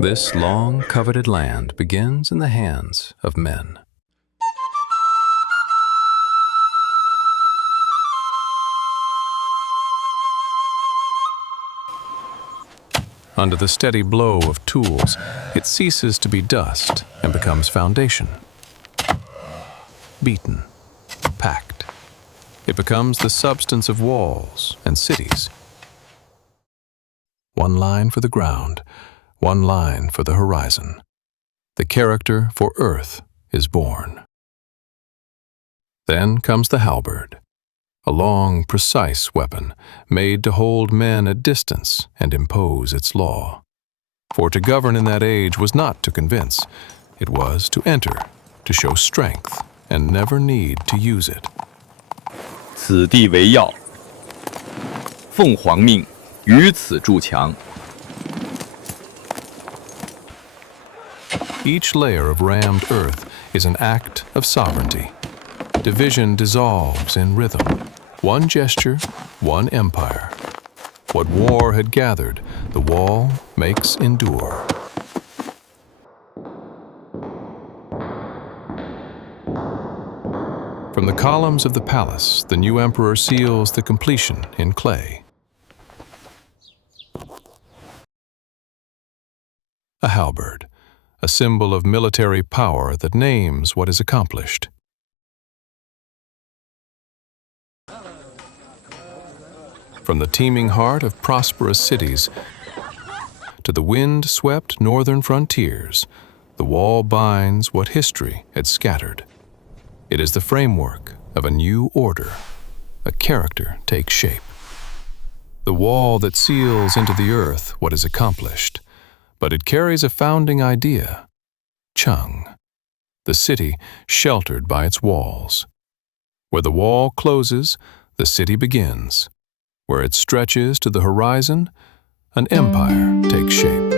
This long coveted land begins in the hands of men. Under the steady blow of tools, it ceases to be dust and becomes foundation. Beaten, packed, it becomes the substance of walls and cities. One line for the ground, one line for the horizon. The character for earth is born. Then comes the halberd, a long, precise weapon made to hold men at distance and impose its law. For to govern in that age was not to convince, it was to enter, to show strength, and never need to use it. 此地为要，奉皇命于此筑墙。 Each layer of rammed earth is an act of sovereignty. Division dissolves in rhythm. One gesture, one empire. What war had gathered, the wall makes endure. From the columns of the palace, the new emperor seals the completion in clay. A halberd, a symbol of military power that names what is accomplished. From the teeming heart of prosperous cities to the wind-swept northern frontiers, the wall binds what history had scattered. It is the framework of a new order. A character takes shape. The wall that seals into the earth what is accomplished, but it carries a founding idea, chéng, the city sheltered by its walls. Where the wall closes, the city begins. Where it stretches to the horizon, an empire takes shape.